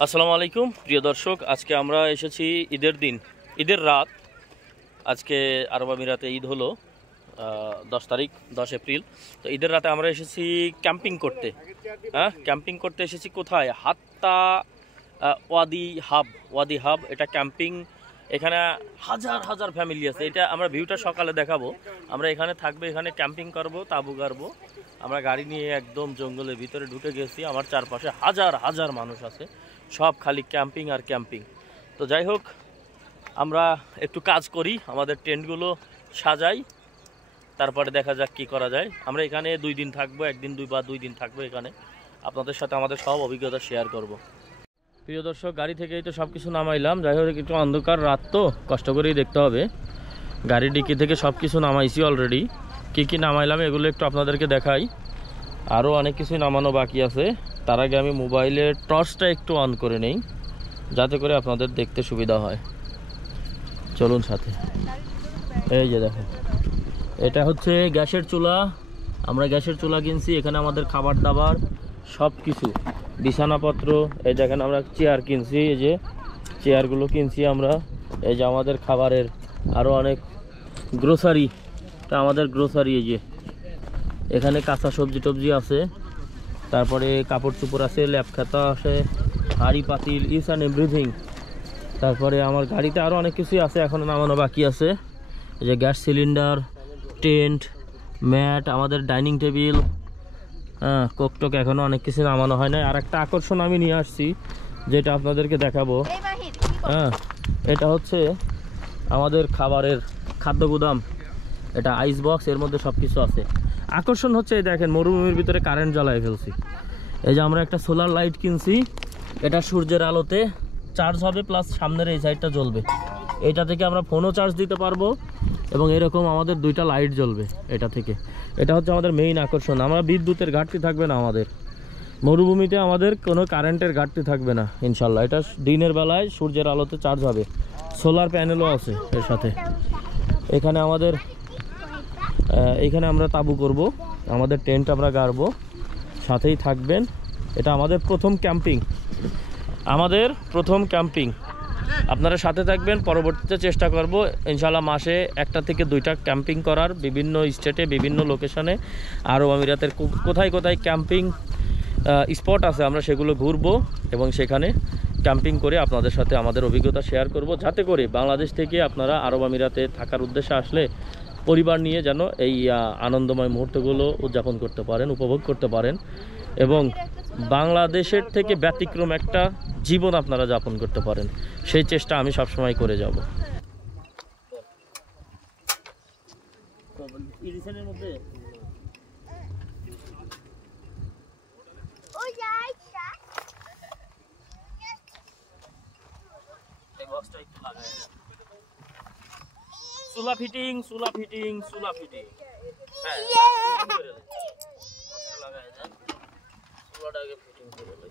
আসসালামু আলাইকুম প্রিয় দর্শক, আজকে আমরা এসেছি ঈদের দিন, ঈদের রাত। আজকে আরব আমিরাতে ঈদ হলো 10 তারিখ, 10 এপ্রিল। তো ঈদের রাতে আমরা এসেছি ক্যাম্পিং করতে। ক্যাম্পিং করতে এসেছি কোথায়? হাত্তা ওয়াদি হাব এটা ক্যাম্পিং। এখানে হাজার হাজার ফ্যামিলি আছে। এটা আমরা ভিউটা সকালে দেখাবো। আমরা এখানে থাকবো, এখানে ক্যাম্পিং করব, তাঁবু গাড়বো। আমরা গাড়ি নিয়ে একদম জঙ্গলের ভিতরে ঢুকে গেছি। আমার চারপাশে হাজার হাজার মানুষ আছে, সব খালি ক্যাম্পিং আর ক্যাম্পিং। তো যাই হোক, আমরা একটু কাজ করি, আমাদের টেন্টগুলো সাজাই, তারপরে দেখা যাক কি করা যায়। আমরা এখানে 2 দিন থাকবো, 1 দিন 2 দিন থাকবো এখানে। আপনাদের সাথে আমাদের সব অভিজ্ঞতা শেয়ার করব। প্রিয় দর্শক, গাড়ি থেকেই তো সব কিছু নামাইলাম। যাই হোক, একটু অন্ধকার রাত তো কষ্ট করেই দেখতে হবে। গাড়ির ডিকি থেকে সব কিছু নামাইছি অলরেডি। কী কী নামাইলাম এগুলো একটু আপনাদেরকে দেখাই। আরও অনেক কিছুই নামানো বাকি আছে। তার আগে আমি মোবাইলের টর্চটা একটু অন করে নেই, যাতে করে আপনাদের দেখতে সুবিধা হয়। চলুন সাথে। এই যে দেখো, এটা হচ্ছে গ্যাসের চুলা। আমরা গ্যাসের চুলা কিনছি। এখানে আমাদের খাবার দাবার সব কিছু, বিছানাপত্র। এই দেখেন, আমরা চেয়ার কিনছি, এই যে চেয়ারগুলো কিনছি আমরা। এই যে আমাদের খাবারের আরও অনেক গ্রোসারি, তা আমাদের গ্রোসারি। এই যে এখানে কাঁচা সবজি টবজি আছে, তারপরে কাপড় চোপড় আছে, ল্যাপ খাতা আছে, হাঁড়ি পাতিল, ইস অ্যান্ড এভরিথিং। তারপরে আমার গাড়িতে আরও অনেক কিছুই আছে, এখনও নামানো বাকি আছে। এই যে গ্যাস সিলিন্ডার, টেন্ট, ম্যাট, আমাদের ডাইনিং টেবিল, কোকটোক, এখনও অনেক কিছু নামানো হয় না। আর একটা আকর্ষণ আমি নিয়ে আসছি, যেটা আপনাদেরকে দেখাবো। এটা হচ্ছে আমাদের খাবারের খাদ্য গুদাম। এটা আইস বক্স, এর মধ্যে সব কিছু আছে। আকর্ষণ হচ্ছে এই দেখেন, মরুভূমির ভিতরে কারেন্ট জ্বালায় ফেলছি। এই যে আমরা একটা সোলার লাইট কিনছি, এটা সূর্যের আলোতে চার্জ হবে, প্লাস সামনের এই সাইডটা জ্বলবে। এটা থেকে আমরা ফোনও চার্জ দিতে পারবো, এবং এরকম আমাদের 2টা লাইট জ্বলবে এটা থেকে। এটা হচ্ছে আমাদের মেইন আকর্ষণ। আমরা বিদ্যুতের ঘাটতি থাকবে না আমাদের মরুভূমিতে, আমাদের কোনো কারেন্টের ঘাটতি থাকবে না ইনশাল্লাহ। এটা দিনের বেলায় সূর্যের আলোতে চার্জ হবে। সোলার প্যানেলও আছে এর সাথে। এখানে আমাদের এখানে আমরা তাঁবু করব, আমাদের টেন্ট আমরা গাড়বো, সাথেই থাকবেন। এটা আমাদের প্রথম ক্যাম্পিং, আপনারা সাথে থাকবেন। পরবর্তীতে চেষ্টা করব ইনশাআল্লাহ মাসে 1টা থেকে 2টা ক্যাম্পিং করার, বিভিন্ন স্টেটে, বিভিন্ন লোকেশনে। আরব আমিরাতের কোথায় কোথায় ক্যাম্পিং স্পট আছে আমরা সেগুলো ঘুরবো, এবং সেখানে ক্যাম্পিং করে আপনাদের সাথে আমাদের অভিজ্ঞতা শেয়ার করব, যাতে করে বাংলাদেশ থেকে আপনারা আরব আমিরাতে থাকার উদ্দেশ্যে আসলে পরিবার নিয়ে যেন এই আনন্দময় মুহূর্তগুলো উদযাপন করতে পারেন, উপভোগ করতে পারেন, এবং বাংলাদেশের থেকে ব্যতিক্রম একটা জীবন আপনারা যাপন করতে পারেন। সেই চেষ্টা আমি সবসময় করে যাব। চুলা ফিটিং। হ্যাঁ, চুলাটাকে ফিটিং করে লই।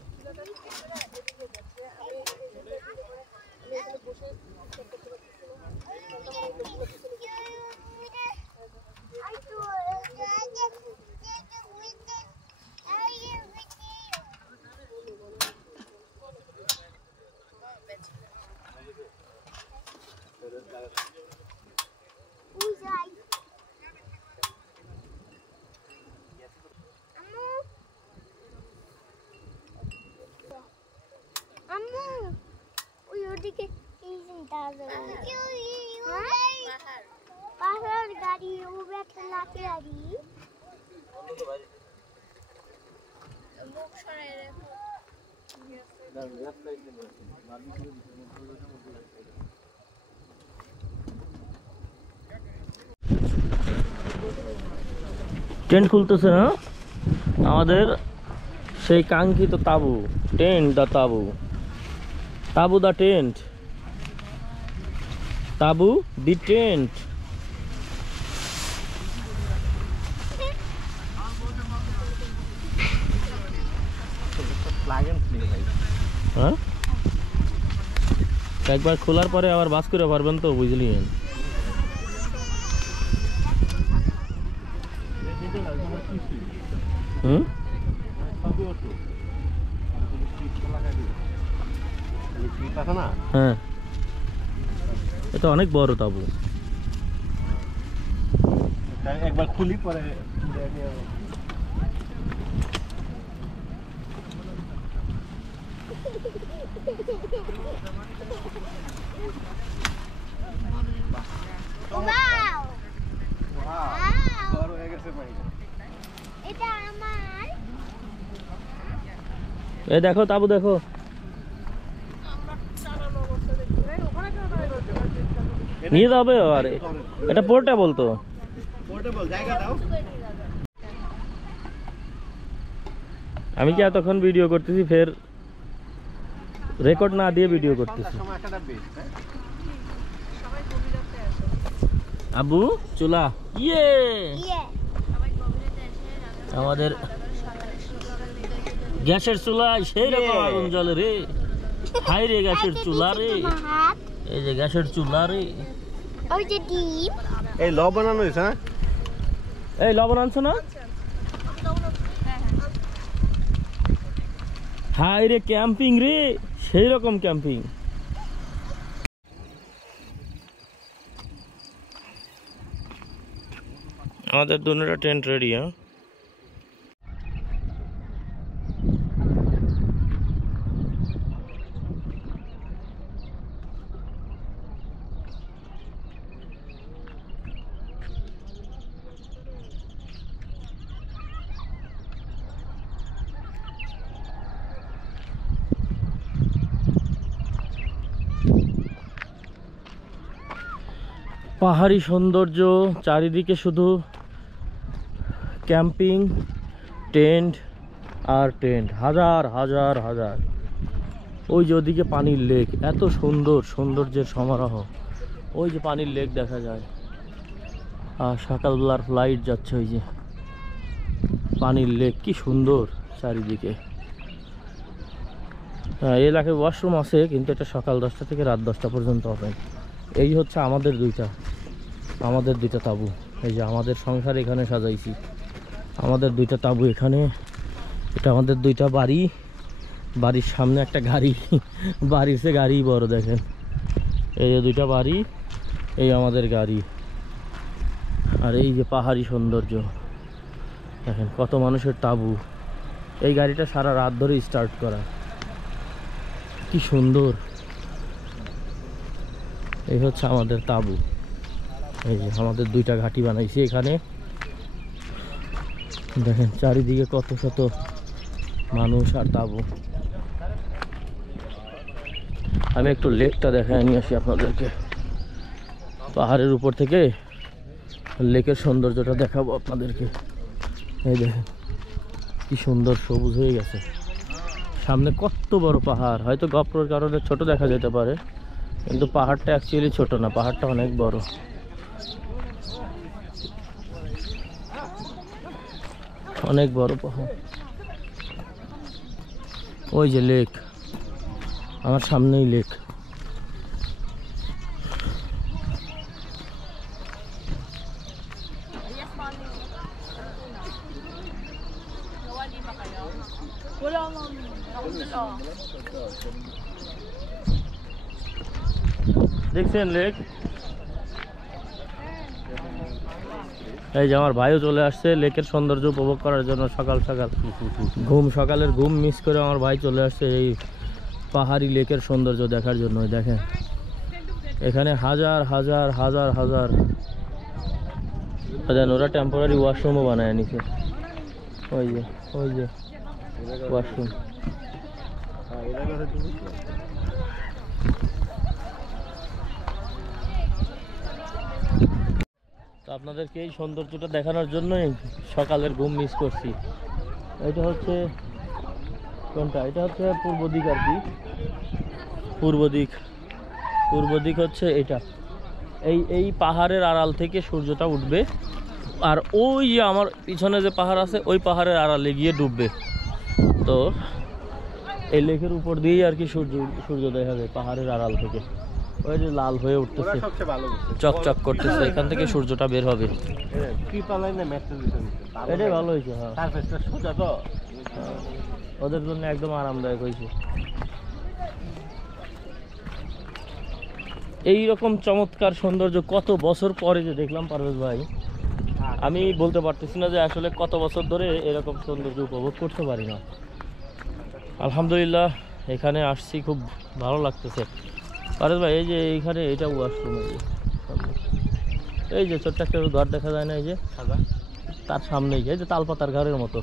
টেন্ট খুলতেছে না আমাদের সেই কাঙ্ক্ষিত তাঁবু, টেন্ট দা তাঁবু, তাঁবু দা টেন্ট, তাঁবু দি টেন্ট। হ্যাঁ, একবার খোলার পরে আবার বাস করে পারবেন তো, বুঝলি? হ্যাঁ, এটা অনেক বড় তাবু। একবার খুলি পরে এই দেখো তাবু দেখো। নিয়ে যাবে আরে, এটা পোর্টেবল তো। আমি কি এতক্ষণ ভিডিও করতেছি, ফের রেকর্ড না দিয়ে ভিডিও করতেছি। আবু চুলা ইয়ে, আমাদের গ্যাসের চুলা সেই রকম আগুন জ্বলে রে। হাই রে গ্যাসের চুলা রে, এই যে গ্যাসের চুলা রে। এই লবণ আনো হয়েছে না, এই লবণ আনছো না? হাই রে ক্যাম্পিং রে, সেই রকম ক্যাম্পিং। আমাদের দুটোটা টেন্ট রেডি। হ্যাঁ, পাহাড়ি সৌন্দর্য, চারিদিকে শুধু ক্যাম্পিং, টেন্ট আর টেন্ট, হাজার হাজার হাজার। ওই যে ওদিকে পানির লেক, এত সুন্দর সৌন্দর্যের সমারোহ। ওই যে পানির লেক দেখা যায়, আর সকালবেলার ফ্লাইট যাচ্ছে। ওই যে পানির লেক, কি সুন্দর চারিদিকে। হ্যাঁ, এই এলাকায় ওয়াশরুম আছে, কিন্তু এটা সকাল 10টা থেকে রাত 10টা পর্যন্ত ওপেন। এই হচ্ছে আমাদের দুইটা তাঁবু। এই যে আমাদের সংসার এখানে সাজাইছি, আমাদের দুইটা তাঁবু এখানে। এটা আমাদের দুইটা বাড়ি, বাড়ির সামনে একটা গাড়ি, বাড়ির সে গাড়ি বড় দেখেন। এই যে দুইটা বাড়ি, এই আমাদের গাড়ি। আর এই যে পাহাড়ি সৌন্দর্য দেখেন, কত মানুষের তাঁবু। এই গাড়িটা সারা রাত ধরে স্টার্ট করা, কি সুন্দর। এই হচ্ছে আমাদের তাঁবু। এই যে আমাদের দুইটা ঘাঁটি বানাইছি এখানে। দেখেন চারিদিকে কত শত মানুষ আর তাঁবু। আমি একটু লেকটা দেখায় নিয়ে আসি আপনাদেরকে। পাহাড়ের উপর থেকে লেকের সৌন্দর্যটা দেখাবো আপনাদেরকে। এই দেখেন কি সুন্দর সবুজ হয়ে গেছে। সামনে কত বড় পাহাড়, হয়তো গপ্রর কারণে ছোট দেখা যেতে পারে, কিন্তু পাহাড়টা অ্যাকচুয়ালি ছোট না, পাহাড়টা অনেক বড়। অনেক বড় পাহাড়। ওই যে লেক, আমার সামনেই লেক। দেখছেন লেক? এই যে আমার ভাইও চলে আসছে লেকের সৌন্দর্য উপভোগ করার জন্য। সকাল সকাল সকালের ঘুম মিস করে আমার ভাই চলে আসছে এই পাহাড়ি লেকের সৌন্দর্য দেখার জন্য। দেখেন এখানে হাজার হাজার হাজার হাজার, ওরা টেম্পোরারি ওয়াশরুমও বানায় নিছে। ওই যে ওয়াশরুম। তো আপনাদেরকে এই সৌন্দর্যটা দেখানোর জন্যই সকালের ঘুম মিস করছি। এটা হচ্ছে কোনটা? এটা হচ্ছে পূর্ব দিক আর কি। পূর্ব দিক হচ্ছে এটা। এই পাহাড়ের আড়াল থেকে সূর্যটা উঠবে, আর ওই যে আমার পিছনে যে পাহাড় আছে ওই পাহাড়ের আড়ালে গিয়ে ডুববে। তো এই লেকের উপর দিয়েই আর কি সূর্যোদয় হবে পাহাড়ের আড়াল থেকে। ওই যে লাল হয়ে উঠতেছে, চকচক করতেছে, এখান থেকে সূর্যটা বের হবে। এটাই ভালো হয়েছে। হ্যাঁ, ওদের জন্য একদম আরামদায়ক হয়েছে। এই রকম চমৎকার সৌন্দর্য কত বছর পরে যে দেখলাম পারভেজ ভাই, আমি বলতে পারতেছি না যে আসলে কত বছর ধরে এরকম সৌন্দর্য উপভোগ করতে পারি না। আলহামদুলিল্লাহ এখানে আসছি, খুব ভালো লাগতেছে। পারভেজ ভাই এই যে এইখানে এটা ওয়াশরুম, এই যে ছোট্ট একটা ঘর দেখা যায় না, এই যে তার সামনেই এই যে তালপাতার ঘরের মতো,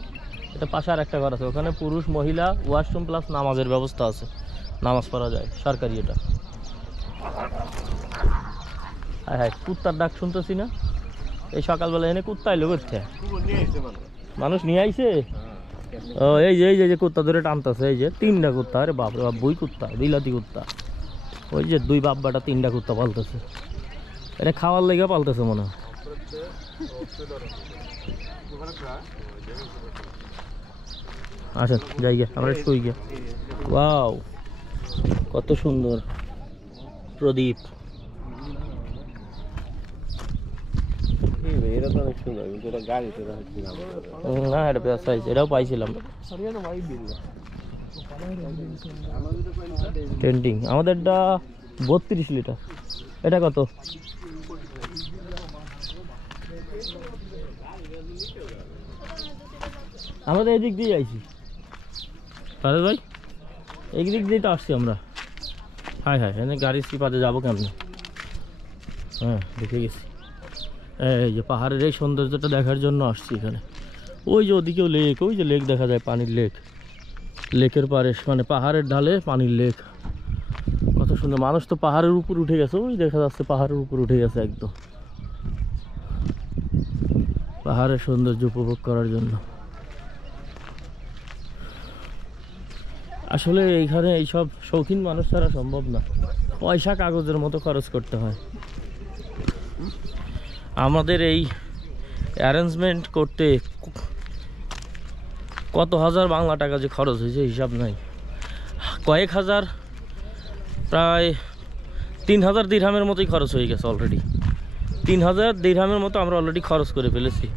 এটা পাশে আর একটা ঘর আছে, ওখানে পুরুষ মহিলা ওয়াশরুম প্লাস নামাজের ব্যবস্থা আছে, নামাজ পড়া যায়, সরকারি এটা। হ্যাঁ হ্যাঁ, কুত্তার ডাক শুনতেছি না এই সকালবেলা, এনে কুত্তা এলো করতে, মানুষ নিয়ে আইছে। ও এই যে এই যে কুত্তা ধরে টানতেছে, এই যে 3টা কুত্তা, আরে বাপরে বাপ, বই কুত্তা, বিলাতি কুত্তা, ওই যে 2 বাপ বেটা 3টা কুত্তা পালতেছে, এটা খাওয়ার লেগে পালতেছে মনে হয়। আচ্ছা যাই গে, আমরা শুই গে। ওয়াও কত সুন্দর প্রদীপ, এটা তো অনেক সুন্দর, কিন্তু এটা গাড়িতে না এটা পেঁচা হয়েছে, এটাও পাইছিলাম। টেন্টিং আমাদেরটা 32 লিটার, এটা কত? আমরা তো এদিক দিয়ে আইছি তাহলে ভাই, এই দিক দিয়ে তো আসছি আমরা। হ্যাঁ হ্যাঁ, এখানে গাড়ি স্লিপাতে যাবো কেমন? হ্যাঁ দেখে গেছি, এই যে পাহাড়ের এই সৌন্দর্যটা দেখার জন্য আসছি এখানে। ওই যে ওদিকেও লেক, ওই যে লেক দেখা যায়, পানির লেক, লেকের পাড়ে মানে পাহাড়ের ঢালে পানির লেক, কত সুন্দর। মানুষ তো পাহাড়ের উপর উঠে গেছে, ওই দেখা যাচ্ছে পাহাড়ের উপর উঠে গেছে একদম পাহাড়ের সৌন্দর্য উপভোগ করার জন্য। আসলে এইখানে এইসব শৌখিন মানুষ ছাড়া সম্ভব না, পয়সা কাগজের মতো খরচ করতে হয়। আমাদের এই অ্যারেঞ্জমেন্ট করতে কত হাজার বাংলা টাকা যে খরচ হয়েছে হিসাব নাই, কয়েক হাজার, প্রায় 3000 দিরহামের মতোই খরচ হয়ে গেছে অলরেডি। 3000 দিরহামের মতো আমরা অলরেডি খরচ করে ফেলেছি।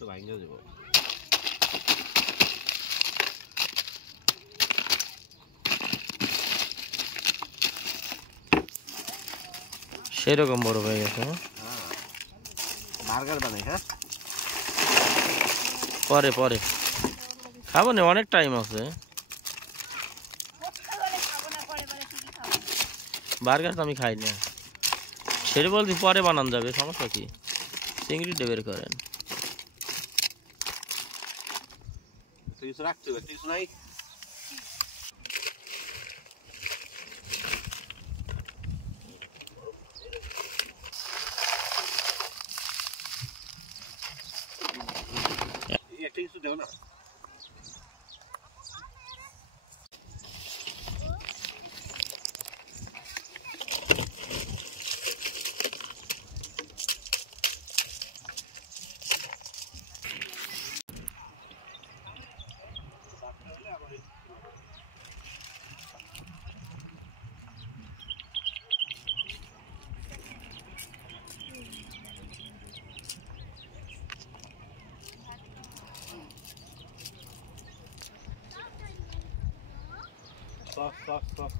তো ভাঙিয়ে দেবো। সেরকম বড় হয়ে গেছে। বার্গার বানাই, হ্যাঁ পরে পরে খাবো না, অনেক টাইম আছে। বার্গার তো আমি খাই না, সেটা বলছি পরে বানান যাবে, সমস্যা কি? চিংড়িটা বের করেন। কিছু রাখতে হবে, কিছু নাই। একটা কিছু দেও না। সস সস সস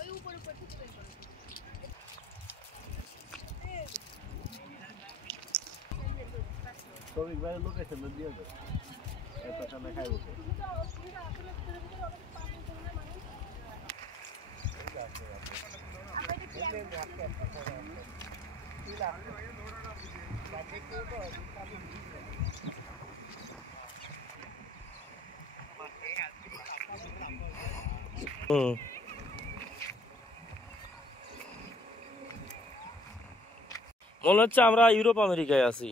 ওই উপর উপর থেকে বের করো। সবাই বাইরে লোকেশন দিয়ে দাও। মনে হচ্ছে আমরা ইউরোপ আমেরিকায় আছি।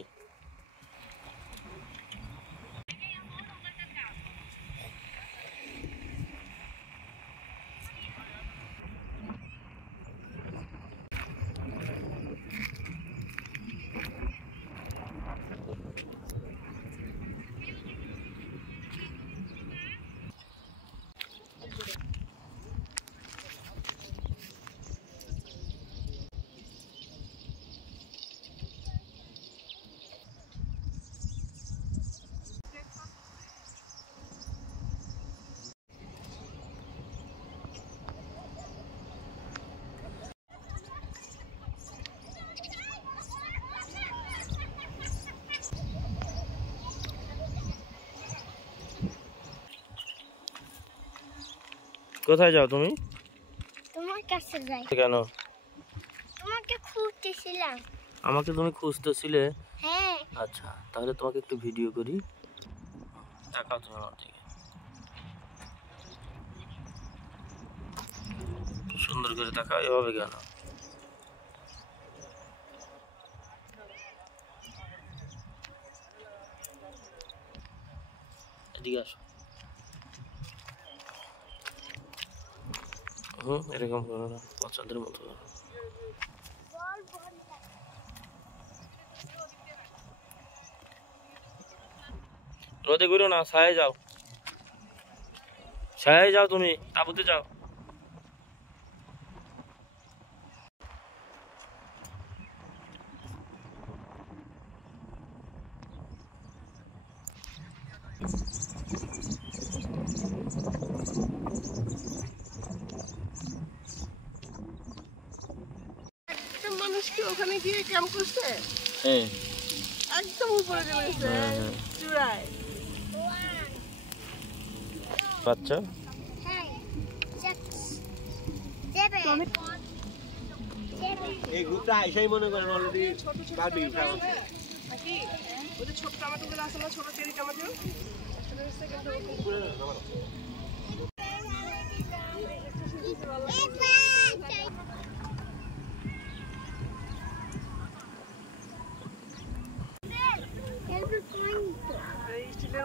কোথায় যাও তুমি? তোমার কাছে যাই। কেন? তোমাকে খুঁজতেছিলাম। আমাকে তুমি খুঁজতেছিলে? হ্যাঁ। আচ্ছা, তাহলে তোমাকে একটু ভিডিও করি। তাকাও তুমি আমার দিকে, সুন্দর করে তাকাও। এভাবে কেন? এদিকে আসো। এরকম করো না, বাচ্চাদের মতো করো। রোদে ঘুরো না, ছায়ায় যাও। ছায়ায় যাও, তুমি তাঁবুতে যাও। মানুষ কি ওখানে গিয়ে ক্যাম্প করছে? হ্যাঁ, একদম উপরে নেমেছে, চূড়ায়। বাচ্চা হ্যাঁ। যাবে। এই গ্রুপটা আইসাই মনে করেন অলরেডি ছোট ছোট তার বিউটা আছে। নাকি ওই যে ছোট টমেটোগুলো আছে না, ছোট চেরি টমেটো, আসলে হচ্ছে কিন্তু উপরে নামানো। এই স্টিলের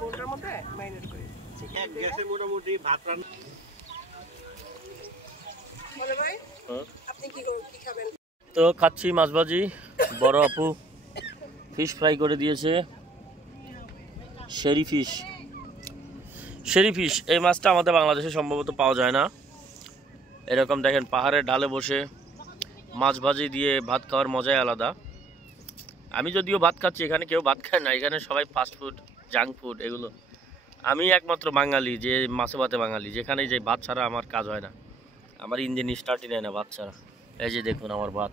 বোলটার মধ্যে ম্যারিনেট করে। এক গ্যাসে মোটামুটি ভাত রান্না। বলে ভাই, হ্যাঁ। আপনি কি খাবেন? তো খাচ্ছি মাছ ভাজি। বড় আপু ফিশ ফ্রাই করে দিয়েছে, শেরি ফিশ। শেরি ফিশ এই মাছটা আমাদের বাংলাদেশে সম্ভবত পাওয়া যায় না। এরকম দেখেন পাহাড়ের ঢালে বসে মাছ ভাজি দিয়ে ভাত খাওয়ার মজাই আলাদা। আমি যদিও ভাত খাচ্ছি, এখানে কেউ ভাত খায় না, এখানে সবাই ফাস্ট ফুড, জাঙ্ক ফুড এগুলো। আমি একমাত্র বাঙালি যে মাছে ভাতে বাঙালি, যেখানে যে ভাত ছাড়া আমার কাজ হয় না, আমার ইঞ্জিন স্টার্টই নেয় না ভাত ছাড়া। এই যে দেখুন আমার ভাত,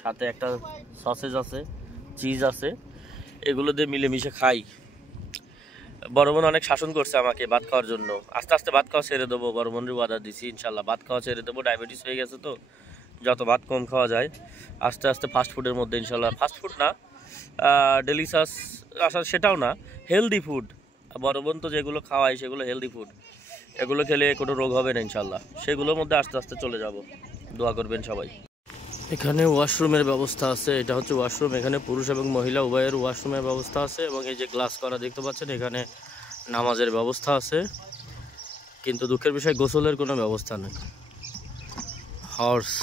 সাথে একটা সসেজ আছে, চিজ আছে, এগুলো দিয়ে মিলেমিশে খাই। বড় বোন অনেক শাসন করছে আমাকে ভাত খাওয়ার জন্য। আস্তে আস্তে ভাত খাওয়া ছেড়ে দেবো, বড় বোনের অর্ডার দিচ্ছি ইনশাল্লাহ। ভাত খাওয়া ছেড়ে দেবো, ডায়াবেটিস হয়ে গেছে তো, যত ভাত কম খাওয়া যায় আস্তে আস্তে ফাস্টফুডের মধ্যে ইনশাল্লাহ। ফাস্টফুড না, ডেলিশাস আসলে সেটাও না, হেলদি ফুড। বড় বোন তো যেগুলো খাওয়ায় সেগুলো হেলদি ফুড, এগুলো খেলে কোনো রোগ হবে না ইনশাল্লাহ। সেগুলোর মধ্যে আস্তে আস্তে চলে যাব, দোয়া করবেন সবাই। এখানে ওয়াশরুমের ব্যবস্থা আছে, এটা হচ্ছে ওয়াশরুম। এখানে পুরুষ এবং মহিলা উভয়ের ওয়াশরুমের ব্যবস্থা আছে, এবং এই যে গ্লাস করা দেখতে পাচ্ছেন, এখানে নামাজের ব্যবস্থা আছে। কিন্তু দুঃখের বিষয় গোসলের কোনো ব্যবস্থা নেই। হর্স,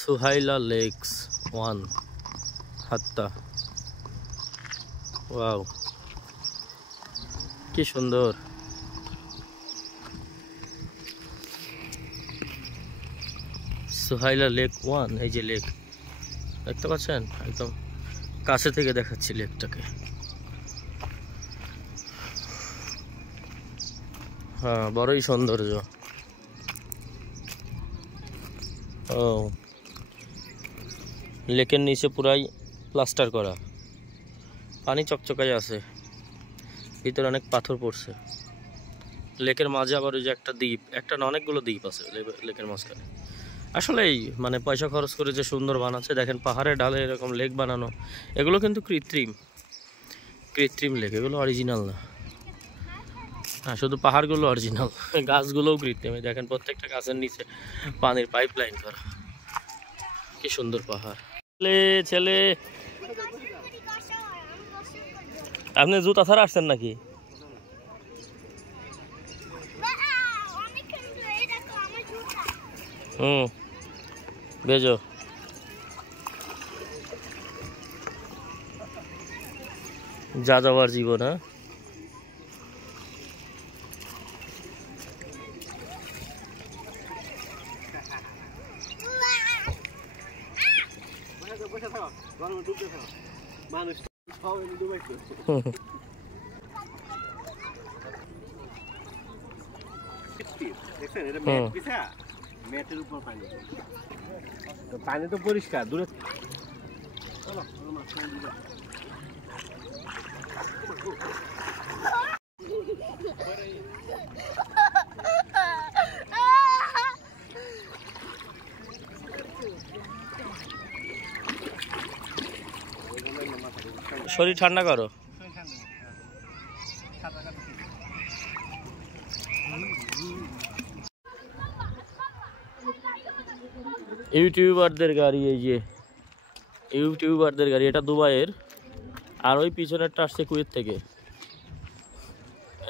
সুহাইলা লেকস 1 হাত্তা। ওয়াও, কি সুন্দর। সুহাইলা লেক 1, এই যে লেক দেখতে পাচ্ছেন, একদম কাছে থেকে দেখাচ্ছি লেকটাকে। হ্যাঁ, বড়ই সৌন্দর্য। ও লেকের নিচে পুরাই প্লাস্টার করা, পানি চকচকাই আছে, ভিতরে অনেক পাথর পড়ছে। লেকের মাঝে আবার ওই যে একটা দ্বীপ, একটা না অনেকগুলো দ্বীপ আছে লেকের মাঝখানে। আসলেই মানে পয়সা খরচ করে যে সুন্দর বানাচ্ছে, দেখেন পাহাড়ে ঢালে এরকম লেক বানানো, এগুলো কিন্তু কৃত্রিম লেক, এগুলো অরিজিনাল না। হ্যাঁ, শুধু পাহাড়গুলো অরিজিনাল, গাছগুলোও কৃত্রিম। দেখেন প্রত্যেকটা গাছের নিচে পানির পাইপ লাইন করা, কি সুন্দর পাহাড়। ছেলে আপনি জুতা ছাড়া আসছেন নাকি? বেজো যা যাওয়ার জীবন। হ্যাঁ, মানুষ ডুবাইছে। দেখছেন এটা ম্যাট পিছা, ম্যাটের উপর পানি, তো পানি তো পরিষ্কার দূরে। চলো শরীর ঠান্ডা করো। ইউটিউবারদের গাড়ি, এই যে ইউটিউবারদের গাড়ি, এটা দুবাইয়ের। আর ওই পিছনেরটা আসছে কুয়েত থেকে।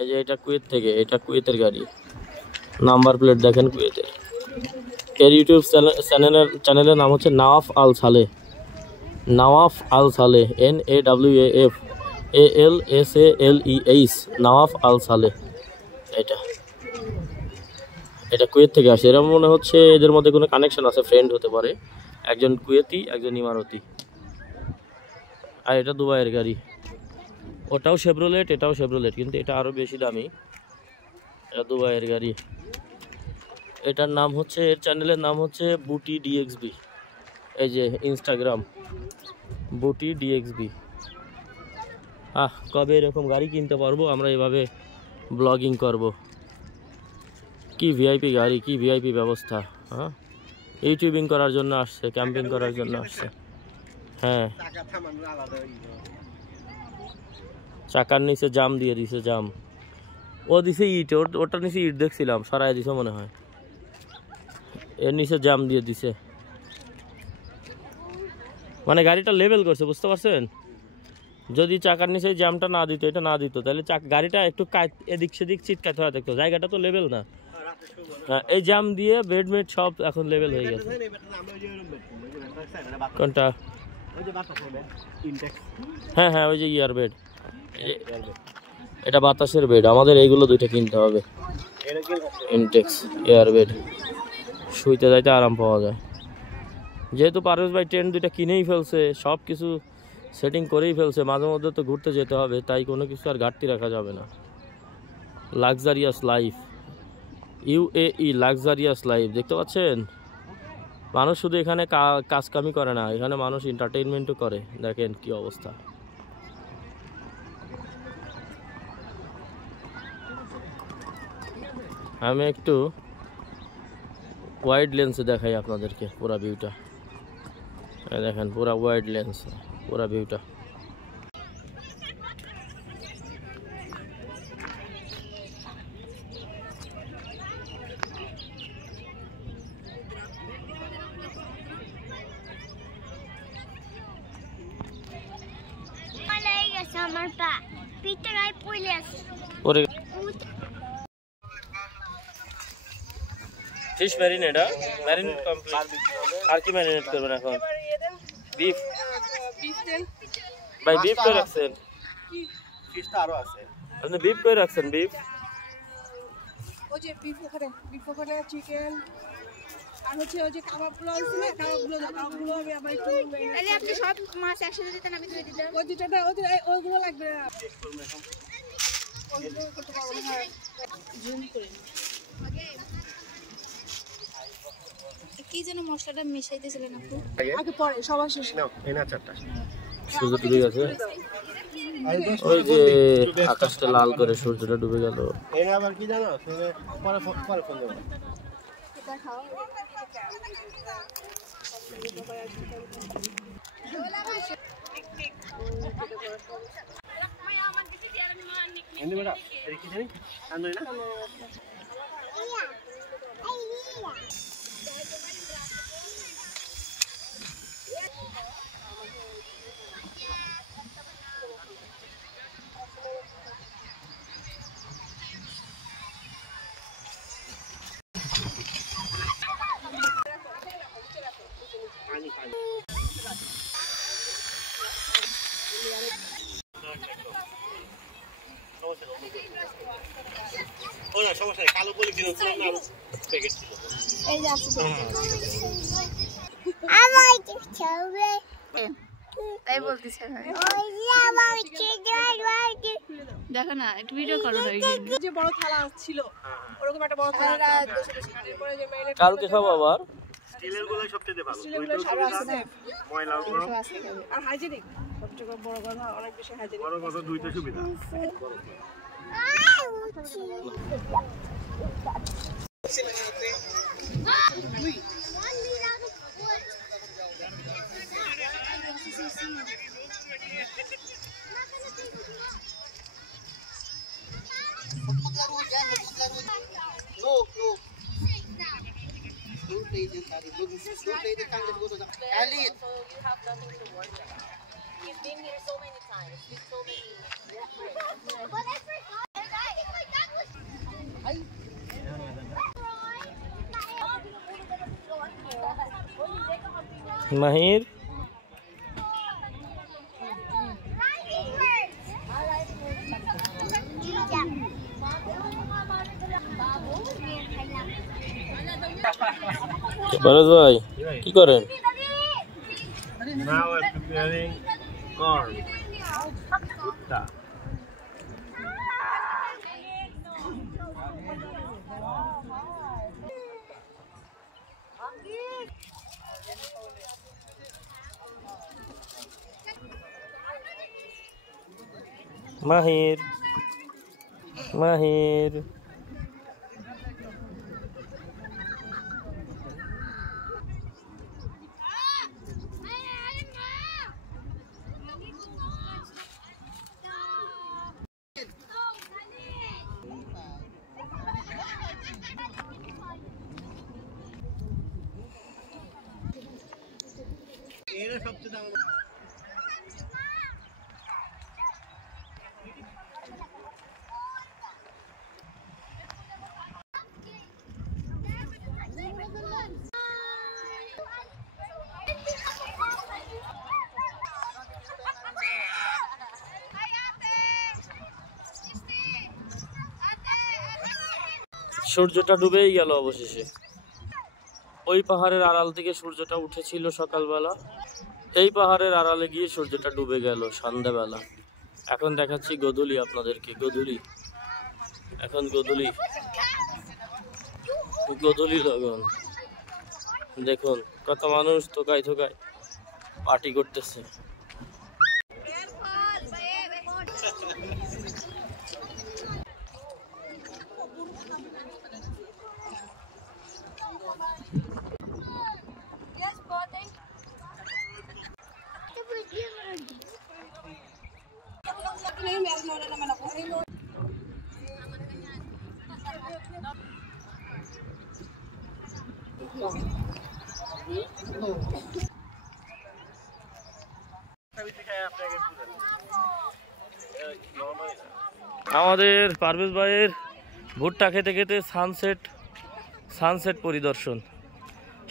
এই যে এটা কুয়েত থেকে, এটা কুয়েতের গাড়ি, নাম্বার প্লেট দেখেন কুয়েতের। এর ইউটিউব চ্যানেলের নাম হচ্ছে নাওয়াফ আল সালেহ, নাওয়াফ আল সালেহ, NAWAFALSALEH, নাওয়াফ আল সালেহ। এটা কুয়েত থেকে আসে। এরকম মনে হচ্ছে এদের মধ্যে কোনো কানেকশন আছে, ফ্রেন্ড হতে পারে, একজন কুয়েতি একজন ইমারতি। আর এটা দুবাইয়ের গাড়ি, ওটাও শেভরোলেট এটাও শেভরোলেট, কিন্তু এটা আরও বেশি দামি। এটা দুবাইয়ের গাড়ি। এটার নাম হচ্ছে, এর চ্যানেলের নাম হচ্ছে বুটি DXB। এই যে ইনস্টাগ্রাম বুটি DXB। কবে এরকম গাড়ি কিনতে পারবো আমরা, এভাবে ব্লগিং করব। কি ভিআইপি গাড়ি, কি ভিআইপি ব্যবস্থা। হ্যাঁ, ইউটিউবিং করার জন্য আসছে, ক্যাম্পিং করার জন্য আসছে। হ্যাঁ, চাকার নিচে জাম দিয়ে দিছে, জাম ও দিছে ইট, ওটার নিচে ইট দেখছিলাম, সরাই দিছে মনে হয়, এর নিচে জাম দিয়ে দিছে। মানে গাড়িটা লেভেল করছে, বুঝতে পারছেন? যদি চাকার নিচে জামটা না দিত, এটা না দিত, তাহলে গাড়িটা একটু এদিক সেদিক চিৎকাতে হয়, দেখতো জায়গাটা তো লেভেল না। এই জাম দিয়ে বেডমেট সব এখন লেভেল হয়ে গেছে। কোনটা? হ্যাঁ হ্যাঁ, ওই যে ইয়ার বেড, এটা বাতাসের বেড। আমাদের এইগুলো দুইটা কিনতে হবে, ইনটেক্স এয়ার বেড, শুইতে যাইতে আরাম পাওয়া যায়। যেহেতু পারভেজ ভাই টেন্ট দুইটা কিনেই ফেলছে, সব কিছু সেটিং করেই ফেলছে, মাঝে মধ্যে তো ঘুরতে যেতে হবে, তাই কোনো কিছু আর ঘাটতি রাখা যাবে না। Luxurious life, UAE luxurious life, দেখতে পাচ্ছেন? মানুষ শুধু এখানে কাজকামি করে না, এখানে মানুষ এন্টারটেইনমেন্টও করে। দেখেন কি অবস্থা। আমি একটু ওয়াইড লেন্সে দেখাই আপনাদেরকে পুরা ভিউটা। দেখেন পুরা ওয়াইড লেন্স, পুরা ভিউটা। আমার পা ভিতরে পড়ে আছে। Fish marinate, marinate complete. আর কি ম্যারিনেট করবেন এখন? বিফ ভাই, বিফ করে রাখছেন? ফিশটা আরো আছে, আপনি বিফ করে রাখছেন? বিফ, ওই যে বিফ ওখানে চিকেন, আর হচ্ছে ওই যে কাবাবগুলো আছে না, কাবাবগুলো আমি আবার একটু, তাহলে আপনি সব মাছ একসাথে দিতেন, আমি ধরে দিতাম। ওই দুটাটা ওইগুলো লাগবে না, ওইগুলো করতে পারবো না। জুম করে কি যেন মশলাটা মিশাইতেছিলেন আপু? আগে পরে সবার শেষে। নাও এই না চারটা সূর্য ডুবে গেছে, ওই যে আকাশটা লাল করে সূর্যটা ডুবে গেল। এই না আবার কি জানো পরে পরে ফোন দেবো। দেখাও। এনে বেটা এই কি জানি আনই না ওরা সমস্যা নেই কালো বলে দিন না প্যাকেজ ছিল এই যে আছে আমার কি ছবে তাই বলতেছে ভাই ওই আমার কি দেখো না একটু ভিডিও করো না যে বড় থালা ছিল ওরকম একটা বড় থালা এরপরে যে মেরিনেট কালকে খাবো আবার। স্টিলের গুলোই সবচেয়ে ভালো স্টিলের সারা আছে ময়লা আর হাইজেনিক সবচেয়ে বড় কথা অনেক বেশি হাইজেনিক বড় কথা দুইটা সুবিধা মাহির বরজ ভাই কি করেন? Now we're preparing corn. Gutta. মাহির মাহির সূর্যটা ডুবেই গেল অবশেষে। ওই পাহাড়ের আড়াল থেকে সূর্যটা উঠেছিল সকালবেলা, এই পাহাড়ের আড়ালে গিয়ে সূর্যটা ডুবে গেল সন্ধ্যাবেলা। এখন দেখাচ্ছি গোধূলি আপনাদেরকে, গোধূলি এখন গোধূলি গোধূলি লগন। দেখুন কত মানুষ থোকায় থোকায় পার্টি করতেছে। আমাদের পারভেজ ভাইয়ের ভুট্টা খেতে খেতে সানসেট পরিদর্শন,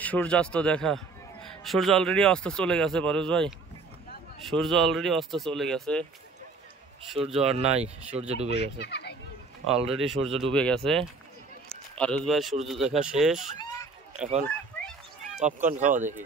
সূর্যাস্ত দেখা। সূর্য অলরেডি অস্ত চলে গেছে পারভেজ ভাই, সূর্য অলরেডি অস্ত চলে গেছে, সূর্য আর নাই, সূর্য ডুবে গেছে অলরেডি, সূর্য ডুবে গেছে। পারভেজ ভাই সূর্য দেখা শেষ, এখন পপকর্ন খাওয়া দেখি।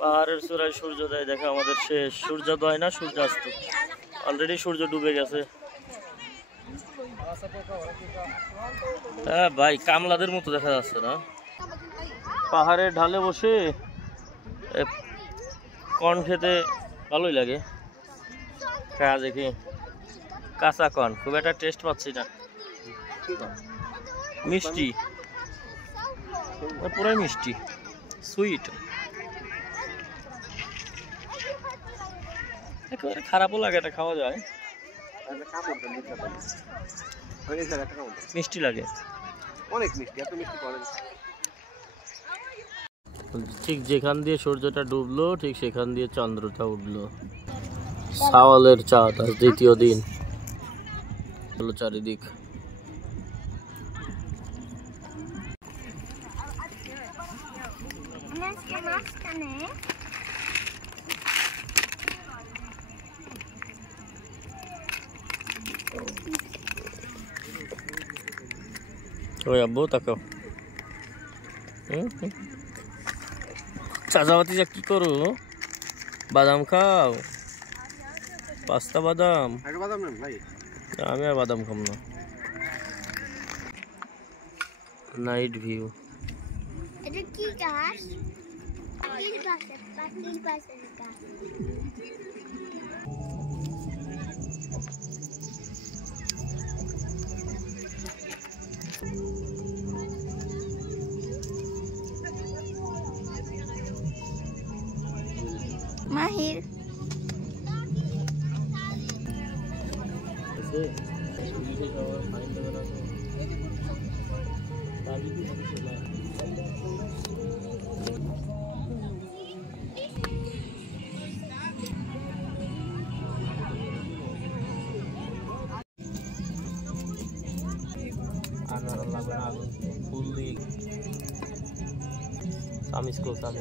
পাহাড়ের চূড়ায় সূর্যোদয় দেখা আমাদের শেষ। সূর্যোদয় না, সূর্যাস্ত। অলরেডি সূর্য ডুবে গেছে। হ্যাঁ ভাই, কামলাদের মতো দেখা যাচ্ছে না? পাহাড়ের ঢালে বসে কর্ন খেতে ভালোই লাগে। খাওয়া দেখি কাঁচা কর্ন, খুব একটা টেস্ট পাচ্ছি না। মিষ্টি, পুরাই মিষ্টি, সুইট। একেবারে খারাপও লাগে, এটা খাওয়া যায়, মিষ্টি লাগে, অনেক মিষ্টি, এত মিষ্টি করে না। ঠিক যেখান দিয়ে সূর্যটা ডুবলো ঠিক সেখান দিয়ে চন্দ্রটা উঠলো। সাওয়ালের চাঁদ, আজ দ্বিতীয় দিন। হলো চারিদিক। ওই আব্বু তাকাও। চাচাবাতি যা কি করো? বাদাম খাও, পাস্তা বাদাম। আমি আর বাদাম খাম না। Night view. এটা কি গাছ? পাতিল গাছ, পাতিল গাছের গাছ। মাহির ফুল দিয়ে সামিসকো সামনে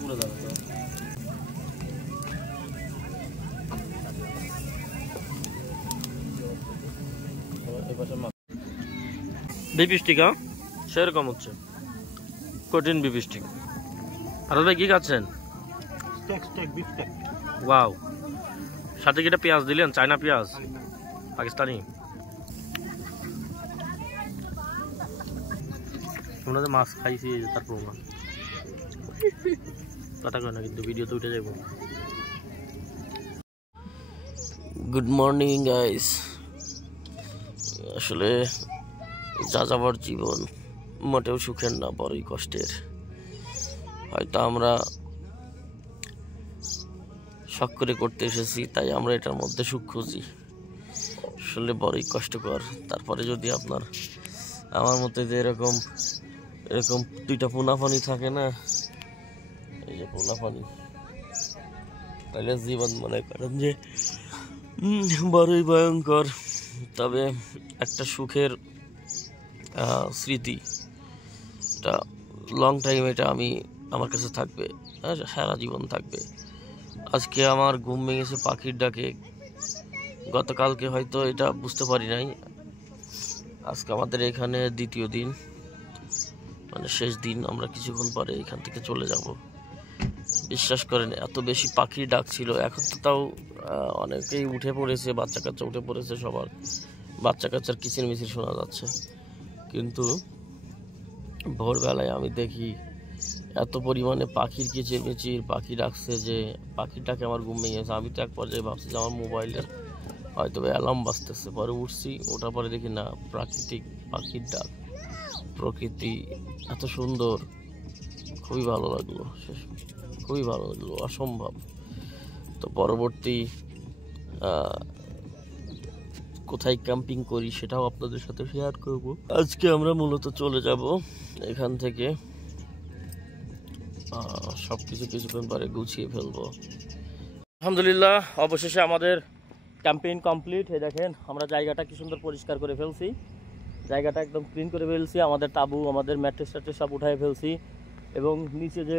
পুরো যাবে তো। বিপিস্টিক, হ্যাঁ সেরকম হচ্ছে, কঠিন বিপিস্টিক। আর ভাই কি খাচ্ছেন? ওয়াও, সাথে কি এটা পেঁয়াজ দিলেন? চায়না পেঁয়াজ, পাকিস্তানি। আমরা যে মাছ খাইছি তার প্রমাণ। কথা কয় না কিন্তু ভিডিওতে উঠে যাবো। Good morning guys. আসলে যাযাবর জীবন মোটেও সুখের না, বড়ই কষ্টের। হয়তো আমরা শখ করে করতে এসেছি তাই আমরা এটার মধ্যে সুখ খুঁজি, আসলে বড়ই কষ্টকর। তারপরে যদি আপনার আমার মতে যে এরকম দুইটা পোনাপানি থাকে না, এই যে পোনাপানি, তাহলে জীবন মনে করেন যে বড়ই ভয়ঙ্কর। তবে একটা সুখের স্মৃতি, এটা লং টাইম, এটা আমার কাছে থাকবে, সারা জীবন থাকবে। আজকে আমার ঘুম ভেঙেছে পাখির ডাকে। গতকালকে হয়তো এটা বুঝতে পারি নাই। আজকে আমাদের এখানে দ্বিতীয় দিন, মানে শেষ দিন। আমরা কিছুক্ষণ পরে এখান থেকে চলে যাব। বিশ্বাস করেন এত বেশি পাখির ডাক ছিল। এখন তো তাও অনেকেই উঠে পড়েছে, বাচ্চা কাচ্চা উঠে পড়েছে, সবার বাচ্চা কাচ্চার কিচিরমিচির শোনা যাচ্ছে। কিন্তু ভোরবেলায় আমি দেখি এত পরিমাণে পাখির কিচিরমিচির, পাখি ডাকছে যে পাখির ডাকে আমার ঘুম ভেঙে গেছে। আমি তো এক পর্যায়ে ভাবছি যে আমার মোবাইলের হয়তো অ্যালার্ম বাজতেছে। পরে উঠছি, ওঠার পরে দেখি না, প্রাকৃতিক পাখির ডাক, প্রকৃতি এত সুন্দর, খুবই ভালো লাগলো, খুবই ভালো লাগলো, অসম্ভব। তো পরবর্তী কোথায় ক্যাম্পিং করি সেটাও আপনাদের সাথে শেয়ার করব। আজকে আমরা মূলত চলে যাব এখান থেকে, সবকিছু কিছুক্ষণ পরে গুছিয়ে ফেলবো। আলহামদুলিল্লাহ, অবশেষে আমাদের ক্যাম্পেইন কমপ্লিট। এই দেখেন আমরা জায়গাটা কি সুন্দর পরিষ্কার করে ফেলছি। জায়গাটা একদম ক্লিন করে ফেলছি, আমাদের তাঁবু আমাদের ম্যাট্রেস ট্যাট্রেস সব উঠায় ফেলছি, এবং নিচে যে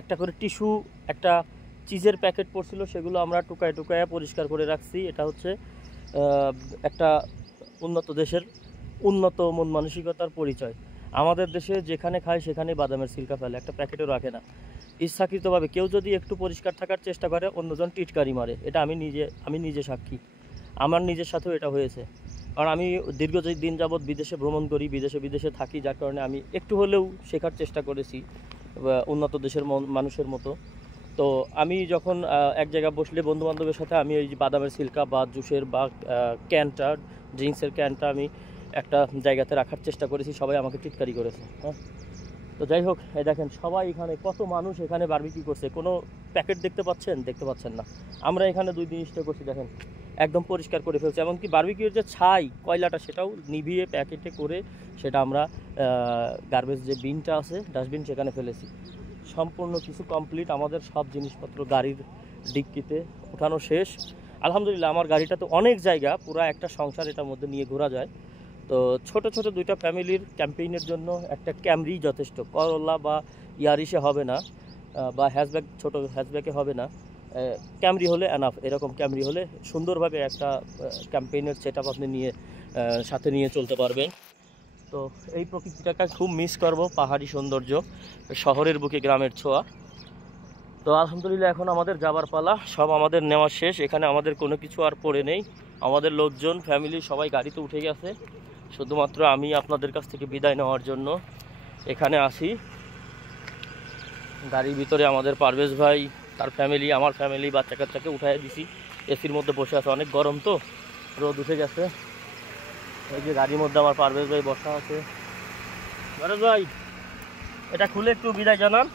একটা করে টিস্যু একটা চিজের প্যাকেট পড়ছিল সেগুলো আমরা টুকায় টুকায় পরিষ্কার করে রাখছি। এটা হচ্ছে একটা উন্নত দেশের উন্নত মন মানসিকতার পরিচয়। আমাদের দেশে যেখানে খায় সেখানে বাদামের সিল্কা ফেলে, একটা প্যাকেটও রাখে না। ইচ্ছাকৃতভাবে কেউ যদি একটু পরিষ্কার থাকার চেষ্টা করে অন্যজন টিটকারি মারে, এটা আমি নিজে সাক্ষী, আমার নিজের সাথেও এটা হয়েছে। কারণ আমি দীর্ঘদিন যাবৎ বিদেশে ভ্রমণ করি, বিদেশে থাকি, যার কারণে আমি একটু হলেও শেখার চেষ্টা করেছি উন্নত দেশের মানুষের মতো। তো আমি যখন এক জায়গায় বসলে বন্ধুবান্ধবের সাথে আমি ওই যে বাদামের সিল্কা বা জুসের বা ক্যানটা ড্রিঙ্কসের ক্যানটা আমি একটা জায়গাতে রাখার চেষ্টা করেছি, সবাই আমাকে টিটকারি করেছে। হ্যাঁ, তো যাই হোক, এই দেখেন সবাই এখানে কত মানুষ এখানে বারবিকিউ করছে, কোনো প্যাকেট দেখতে পাচ্ছেন না। আমরা এখানে 2 দিন স্টে করছি, দেখেন একদম পরিষ্কার করে ফেলছে, এমনকি বারবিকিউর যে ছাই কয়লাটা সেটাও নিভিয়ে প্যাকেটে করে সেটা আমরা গার্বেজ যে বিনটা আছে ডাস্টবিন সেখানে ফেলেছি। সম্পূর্ণ কিছু কমপ্লিট, আমাদের সব জিনিসপত্র গাড়ির ডিক্কিতে উঠানো শেষ। আলহামদুলিল্লাহ, আমার গাড়িটা তো অনেক জায়গা, পুরো একটা সংসার এটার মধ্যে নিয়ে ঘোরা যায়। তো ছোট ছোট 2টা ফ্যামিলির ক্যাম্পেইনের জন্য একটা ক্যামরি যথেষ্ট, করলা বা ইয়ারিসে হবে না, বা ছোট হ্যাচব্যাকে হবে না, ক্যামরি হলে এনাফ। এরকম ক্যামরি হলে সুন্দরভাবে একটা ক্যাম্পেইনের সেট আপ আপনি সাথে নিয়ে চলতে পারবেন। তো এই প্রকৃতিটাকে খুব মিস করব, পাহাড়ি সৌন্দর্য, শহরের বুকে গ্রামের ছোঁয়া। তো আলহামদুলিল্লাহ, এখন আমাদের যাবার পালা, সব আমাদের নেওয়া শেষ। এখানে আমাদের কোনো কিছু আর পড়ে নেই, আমাদের লোকজন ফ্যামিলি সবাই গাড়িতে উঠে গেছে, শুধুমাত্র আমি আপনাদের কাছ থেকে বিদায় নেওয়ার জন্য এখানে আসি। গাড়ির ভিতরে আমাদের পারভেজ ভাই, তার ফ্যামিলি, আমার ফ্যামিলি, বাচ্চা কাচ্চাকে উঠাই দিছি, এসির মধ্যে বসে আছে, অনেক গরম তো, রোদ উঠে গেছে। এই যে গাড়ির মধ্যে আমার পারভেজ ভাই বসা আছে। পারভেজ ভাই, এটা খুলে একটু বিদায় জানান।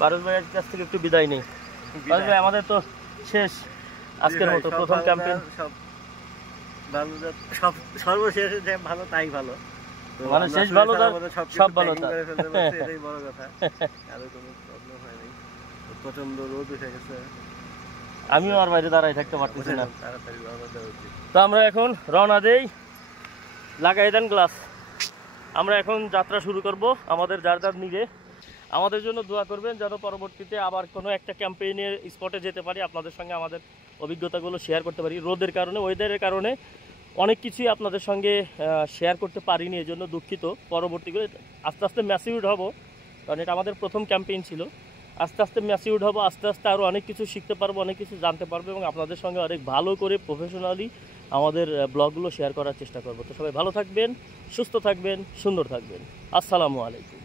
পারভেজ ভাইয়ের কাছ থেকে একটু বিদায় নেই। পারভেজ ভাই, আমাদের তো শেষ আজকের মতো প্রথম ক্যাম্পেইন। সর্বশেষ ভালো তাই ভালো, মানে শেষ ভালো, সব ভালো, এটাই বড় কথা। আরো কোনো প্রবলেম হয় নাই, প্রচন্ড রোদ উঠে গেছে, আমিও আর বাইরে দাঁড়াই থাকতে পারতেছি না। তাড়াতাড়ি রওনা দেওয়া উচিত। তো আমরা এখন রওনা দেই, লাগাই দেন গ্লাস। আমরা এখন যাত্রা শুরু করব আমাদের যার নিয়ে। আমাদের জন্য দোয়া করবেন যেন পরবর্তীতে আবার কোনো একটা ক্যাম্পেইনের স্পটে যেতে পারি, আপনাদের সঙ্গে আমাদের অভিজ্ঞতাগুলো শেয়ার করতে পারি। রোদের কারণে, ওয়েদারের কারণে অনেক কিছুই আপনাদের সঙ্গে শেয়ার করতে পারিনি, এই জন্য দুঃখিত। পরবর্তীতে আস্তে আস্তে ম্যাচিউরড হব, কারণ এটা আমাদের প্রথম ক্যাম্পেইন ছিল। আস্তে আস্তে ম্যাচিউরড হব, আস্তে আস্তে আরও অনেক কিছু শিখতে পারবো, অনেক কিছু জানতে পারবো, এবং আপনাদের সঙ্গে অনেক ভালো করে প্রফেশনালি আমাদের ব্লগগুলো শেয়ার করার চেষ্টা করব। তো সবাই ভালো থাকবেন, সুস্থ থাকবেন, সুন্দর থাকবেন। আসসালামু আলাইকুম।